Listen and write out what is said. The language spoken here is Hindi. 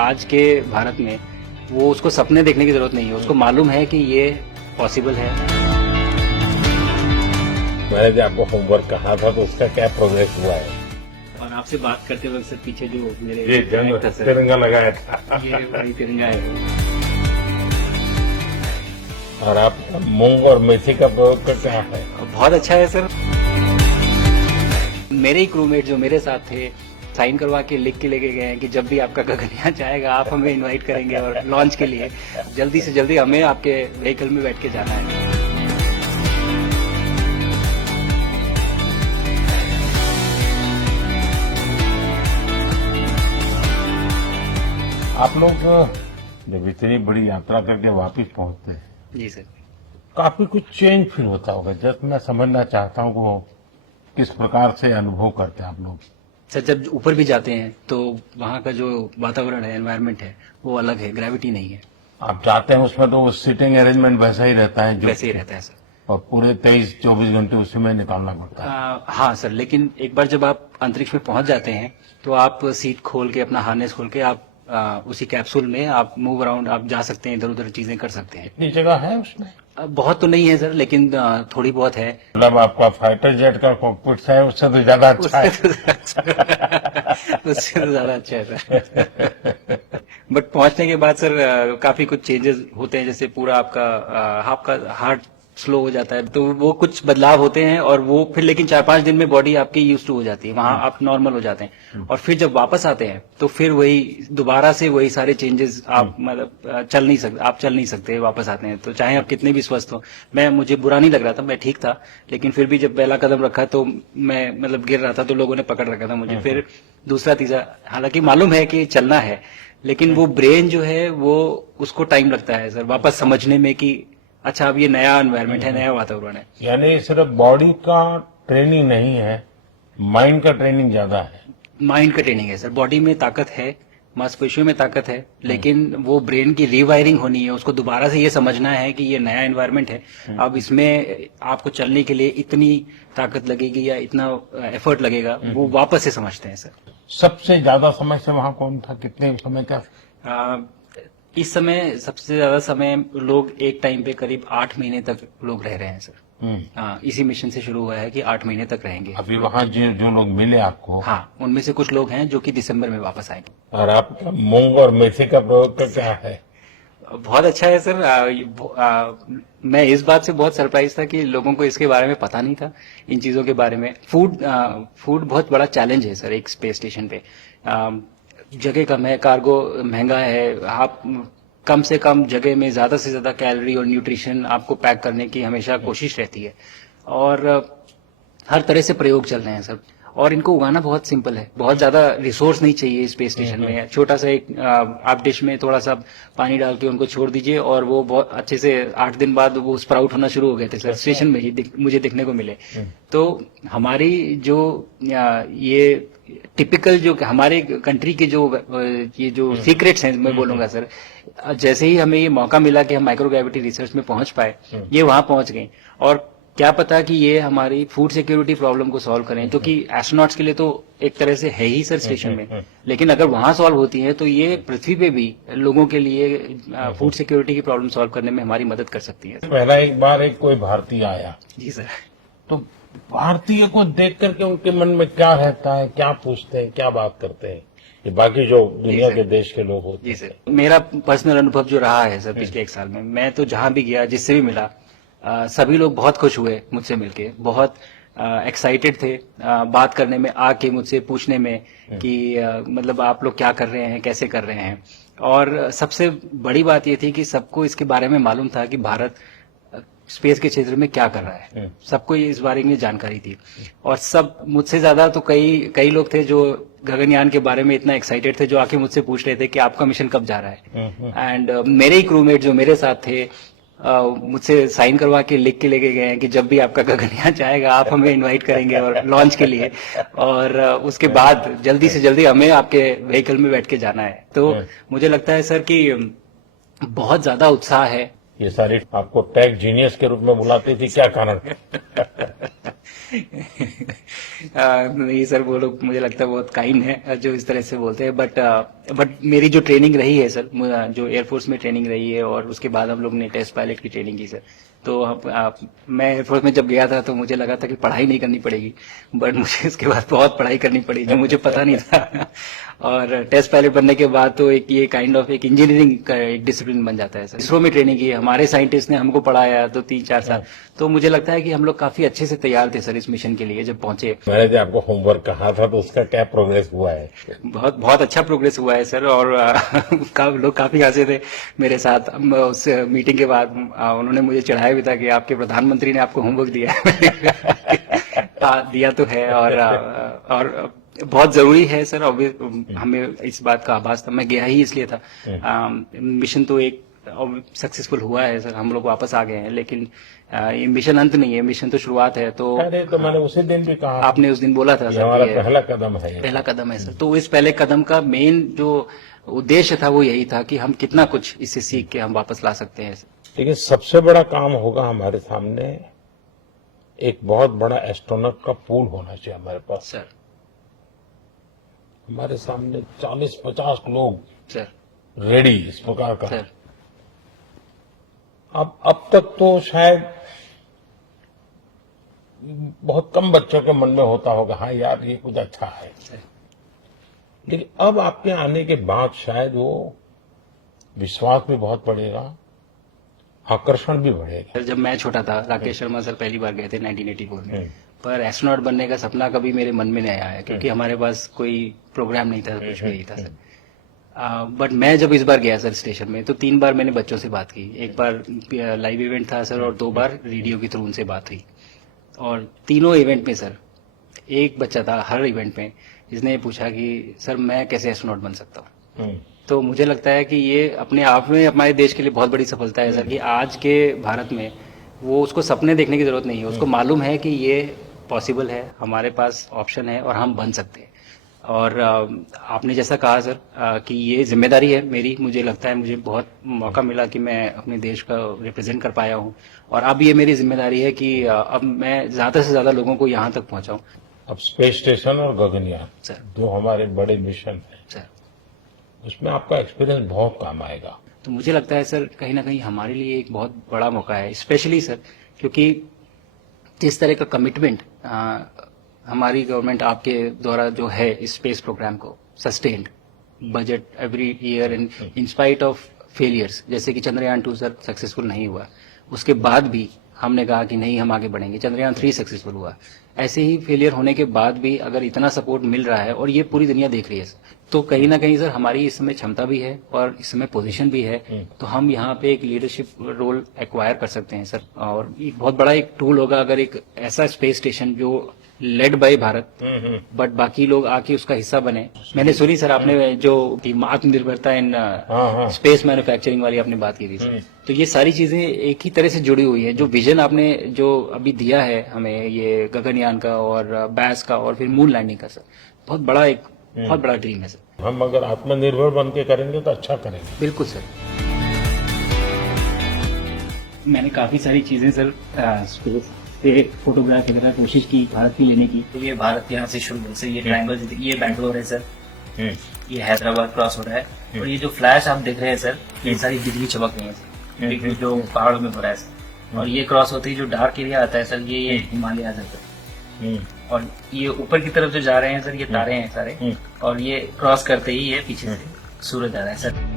आज के भारत में वो उसको सपने देखने की जरूरत नहीं है, उसको मालूम है कि ये पॉसिबल है। मैंने जो आपको होमवर्क कहा था तो उसका क्या प्रोग्रेस हुआ है? और आपसे बात करते वक्त सर पीछे जो मेरे ये जंग था सर, तिरंगा लगाया था ये वही तिरंगा है। और आप मूंग और मेथी का प्रयोग करते हैं। बहुत अच्छा है सर। मेरे ही क्रूमेट जो मेरे साथ थे साइन करवा के लिख के लेके गए हैं कि जब भी आपका गगनयान जाएगा आप हमें इनवाइट करेंगे और लॉन्च के लिए जल्दी से जल्दी हमें आपके व्हीकल में बैठ के जाना है। आप लोग जब इतनी बड़ी यात्रा करके वापस पहुंचते हैं, जी सर। काफी कुछ चेंज फील होता होगा। जब मैं समझना चाहता हूँ वो किस प्रकार से अनुभव करते हैं आप लोग। सर जब ऊपर भी जाते हैं तो वहाँ का जो वातावरण है, एनवायरनमेंट है, वो अलग है, ग्रेविटी नहीं है। आप जाते हैं उसमें तो सिटिंग अरेंजमेंट वैसा ही रहता है जो वैसे ही रहता है सर। और पूरे 23-24 घंटे उसी में निकालना पड़ता है। हाँ सर, लेकिन एक बार जब आप अंतरिक्ष में पहुंच जाते हैं तो आप सीट खोल के, अपना हार्नेस खोल के आप उसी कैप्सूल में आप मूव अराउंड, आप जा सकते हैं, इधर उधर चीजें कर सकते हैं। इतनी जगह है उसमें? बहुत तो नहीं है सर, लेकिन थोड़ी बहुत है। मतलब आपका फाइटर जेट का कॉकपिट है उससे तो ज्यादा अच्छा है। उससे तो ज्यादा अच्छा है सर। बट पहुंचने के बाद सर काफी कुछ चेंजेस होते हैं, जैसे पूरा आपका हार्ट स्लो हो जाता है, तो वो कुछ बदलाव होते हैं और वो फिर लेकिन 4-5 दिन में बॉडी आपकी यूज टू हो जाती है, वहां आप नॉर्मल हो जाते हैं। और फिर जब वापस आते हैं तो फिर वही दोबारा से वही सारे चेंजेस आप मतलब चल नहीं सकते वापस आते हैं तो, चाहे आप कितने भी स्वस्थ हो। मुझे बुरा नहीं लग रहा था, मैं ठीक था, लेकिन फिर भी जब पहला कदम रखा तो मैं मतलब गिर रहा था तो लोगों ने पकड़ रखा था मुझे। फिर दूसरा तीसरा, हालांकि मालूम है कि चलना है, लेकिन वो ब्रेन जो है वो उसको टाइम लगता है सर वापस समझने में कि अच्छा अब ये नया एनवायरनमेंट है, नया वातावरण है। यानी सिर्फ बॉडी का ट्रेनिंग नहीं है, माइंड का ट्रेनिंग ज्यादा है। माइंड का ट्रेनिंग है सर। बॉडी में ताकत है, मांसपेशियों में ताकत है, लेकिन वो ब्रेन की रीवायरिंग होनी है, उसको दोबारा से ये समझना है कि ये नया एनवायरनमेंट है। अब इसमें आपको चलने के लिए इतनी ताकत लगेगी या इतना एफर्ट लगेगा, वो वापस से समझते हैं सर। सबसे ज्यादा समय से वहां कौन था, कितने समय का? इस समय सबसे ज्यादा समय लोग एक टाइम पे करीब 8 महीने तक लोग रह रहे हैं सर। इसी मिशन से शुरू हुआ है कि 8 महीने तक रहेंगे। अभी वहाँ जो लोग मिले आपको? हाँ, उनमें से कुछ लोग हैं जो कि दिसंबर में वापस आएंगे। और आपका मूंग और मेथी का प्रयोग का क्या है? बहुत अच्छा है सर। मैं इस बात से बहुत सरप्राइज था कि लोगों को इसके बारे में पता नहीं था, इन चीजों के बारे में। फूड बहुत बड़ा चैलेंज है सर एक स्पेस स्टेशन पे। जगह कम है, कार्गो महंगा है, आप कम से कम जगह में ज्यादा से ज्यादा कैलोरी और न्यूट्रिशन आपको पैक करने की हमेशा कोशिश रहती है। और हर तरह से प्रयोग चल रहे हैं सर। और इनको उगाना बहुत सिंपल है, बहुत ज्यादा रिसोर्स नहीं चाहिए स्पेस स्टेशन में। छोटा सा एक आप डिश में थोड़ा सा पानी डाल के उनको छोड़ दीजिए और वो बहुत अच्छे से 8 दिन बाद वो स्प्राउट होना शुरू हो गए थे सर, स्टेशन में ही मुझे देखने को मिले। तो हमारी जो ये टिपिकल जो हमारे कंट्री के जो ये जो सीक्रेट्स हैं, मैं बोलूंगा सर, जैसे ही हमें ये मौका मिला कि हम माइक्रोग्रेविटी रिसर्च में पहुंच पाए, ये वहां पहुंच गए। और क्या पता कि ये हमारी फूड सिक्योरिटी प्रॉब्लम को सॉल्व करें, जो कि एस्ट्रोनॉट्स के लिए तो एक तरह से है ही सर स्टेशन में, लेकिन अगर वहां सॉल्व होती है तो ये पृथ्वी पे भी लोगों के लिए फूड सिक्योरिटी की प्रॉब्लम सॉल्व करने में हमारी मदद कर सकती है। पहला एक बार कोई भारतीय आया, जी सर, तो भारतीय को देख करके उनके मन में क्या रहता है, क्या पूछते हैं, क्या बात करते हैं, ये बाकी जो दुनिया के देश के लोग होते हैं? जी सर, मेरा पर्सनल अनुभव जो रहा है सर पिछले 1 साल में, मैं तो जहां भी गया, जिससे भी मिला, सभी लोग बहुत खुश हुए मुझसे मिलके, बहुत एक्साइटेड थे बात करने में, आके मुझसे पूछने में कि मतलब आप लोग क्या कर रहे हैं, कैसे कर रहे हैं। और सबसे बड़ी बात ये थी कि सबको इसके बारे में मालूम था कि भारत स्पेस के क्षेत्र में क्या कर रहा है, सबको इस बारे में जानकारी थी। और सब मुझसे ज्यादा तो कई लोग थे जो गगनयान के बारे में इतना एक्साइटेड थे, जो आके मुझसे पूछ रहे थे कि आपका मिशन कब जा रहा है। एंड मेरे ही क्रूमेट जो मेरे साथ थे मुझसे साइन करवा के लिख के लेके गए हैं कि जब भी आपका गगनयान जाएगा आप हमें इनवाइट करेंगे और लॉन्च के लिए, और उसके बाद जल्दी से जल्दी हमें आपके व्हीकल में बैठ के जाना है। तो मुझे लगता है सर कि बहुत ज्यादा उत्साह है ये सारी आपको टेक जीनियस के रूप में बुलाती थी, क्या कारण? नहीं सर, वो लोग मुझे लगता है बहुत काइंड है जो इस तरह से बोलते हैं, बट मेरी जो ट्रेनिंग रही है सर, जो एयरफोर्स में ट्रेनिंग रही है और उसके बाद हम लोग ने टेस्ट पायलट की ट्रेनिंग की सर। तो मैं एयरफोर्स में जब गया था तो मुझे लगा था कि पढ़ाई नहीं करनी पड़ेगी, बट मुझे इसके बाद बहुत पढ़ाई करनी पड़ी जो मुझे पता नहीं था। और टेस्ट पायलट बनने के बाद तो एक ये काइंड ऑफ एक इंजीनियरिंग का एक डिसिप्लिन बन जाता है सर। इसरो में ट्रेनिंग की, हमारे साइंटिस्ट ने हमको पढ़ाया तो 3-4 साल, तो मुझे लगता है कि हम लोग काफी अच्छे से तैयार थे सर इस मिशन के लिए जब पहुंचे। मैंने जो आपको होमवर्क कहा था तो उसका क्या प्रोग्रेस हुआ है? बहुत बहुत अच्छा प्रोग्रेस हुआ है सर, और लोग काफी हंसे थे मेरे साथ। उस मीटिंग के बाद उन्होंने मुझे चढ़ाया भी था कि आपके प्रधानमंत्री ने आपको होमवर्क दिया है। दिया तो है, और बहुत जरूरी है सर। हमें इस बात का आभास था, मैं गया ही इसलिए था। मिशन तो एक सक्सेसफुल हुआ है सर, हम लोग वापस आ गए हैं, लेकिन ये मिशन अंत नहीं है, मिशन तो शुरुआत है। तो अरे तो मैंने उसी दिन भी कहा, आपने उस दिन बोला था सर, हमारा पहला कदम है, पहला कदम है सर। तो इस पहले कदम का मेन जो उद्देश्य था वो यही था कि हम कितना कुछ इससे सीख के हम वापस ला सकते हैं। लेकिन सबसे बड़ा काम होगा हमारे सामने, एक बहुत बड़ा एस्ट्रोनॉट का पूल होना चाहिए हमारे पास सर। हमारे सामने 40-50 लोग सर रेडी इस प्रकार का। सर अब तक तो शायद बहुत कम बच्चों के मन में होता होगा, हाँ यार ये कुछ अच्छा है, लेकिन अब आपके आने के बाद शायद वो विश्वास भी बहुत बढ़ेगा, आकर्षण भी बढ़ेगा। सर, जब मैं छोटा था, राकेश शर्मा सर पहली बार गए थे 1984 में, पर एस्ट्रोनॉट बनने का सपना कभी मेरे मन में नहीं आया, क्योंकि हमारे पास कोई प्रोग्राम नहीं था, कुछ भी नहीं था सर। बट मैं जब इस बार गया सर स्टेशन में, तो 3 बार मैंने बच्चों से बात की। एक बार लाइव इवेंट था सर, और 2 बार रेडियो के थ्रू उनसे बात हुई। और तीनों इवेंट में सर एक बच्चा था हर इवेंट में जिसने पूछा कि सर मैं कैसे एस्ट्रोनॉट बन सकता हूँ। तो मुझे लगता है कि ये अपने आप में हमारे देश के लिए बहुत बड़ी सफलता है सर, कि आज के भारत में वो उसको सपने देखने की जरूरत नहीं है, उसको मालूम है कि ये पॉसिबल है, हमारे पास ऑप्शन है और हम बन सकते हैं। और आपने जैसा कहा सर कि ये जिम्मेदारी है मेरी, मुझे लगता है मुझे बहुत मौका मिला कि मैं अपने देश का रिप्रेजेंट कर पाया हूँ, और अब ये मेरी जिम्मेदारी है कि अब मैं ज्यादा से ज्यादा लोगों को यहाँ तक पहुँचाऊँ। अब स्पेस स्टेशन और गगनयान सर, जो हमारे बड़े मिशन हैं सर, उसमें आपका एक्सपीरियंस बहुत काम आएगा। तो मुझे लगता है सर कहीं ना कहीं हमारे लिए एक बहुत बड़ा मौका है, स्पेशली सर क्योंकि जिस तरह का कमिटमेंट हमारी गवर्नमेंट आपके द्वारा जो है इस स्पेस प्रोग्राम को, sustained budget every year and in spite of failures, जैसे कि चंद्रयान 2 सर सक्सेसफुल नहीं हुआ, उसके बाद भी हमने कहा कि नहीं हम आगे बढ़ेंगे। चंद्रयान 3 सक्सेसफुल हुआ, ऐसे ही फेलियर होने के बाद भी अगर इतना सपोर्ट मिल रहा है और ये पूरी दुनिया देख रही है सर, तो कहीं ना कहीं सर हमारी इस समय क्षमता भी है और इस समय पोजीशन भी है, तो हम यहाँ पे एक लीडरशिप रोल एक्वायर कर सकते हैं सर। और एक बहुत बड़ा एक टूल होगा अगर एक ऐसा स्पेस स्टेशन जो लेड बाय भारत बट बाकी लोग आके उसका हिस्सा बने। मैंने सुनी सर आपने जो आत्मनिर्भरता इन स्पेस मैन्युफैक्चरिंग वाली आपने बात की थी सर, तो ये सारी चीजें एक ही तरह से जुड़ी हुई है। जो विजन आपने जो अभी दिया है हमें, ये गगनयान का और बैस का और फिर मून लैंडिंग का सर, बहुत बड़ा ड्रीम है सर। हम अगर आत्मनिर्भर बन के करेंगे तो अच्छा करेंगे। बिल्कुल सर। मैंने काफी सारी चीजें सर स्पेस से फोटोग्राफ वगैरह कोशिश की भारत की लेने की। तो ये भारत यहाँ से शुरू से ये ट्रायंगल, ये बैंगलोर है सर, ये हैदराबाद क्रॉस हो रहा है, और ये जो फ्लैश आप देख रहे हैं सर, ये सारी बिजली चमक रही है सर, बिजली जो पहाड़ों में हो रहा है सर। और ये क्रॉस होते ही जो डार्क एरिया आता है सर, ये हिमालय आ जाता है। और ये ऊपर की तरफ जो जा रहे हैं सर, ये तारे हैं सारे, और ये क्रॉस करते ही ये पीछे से सूरज आ रहा है सर।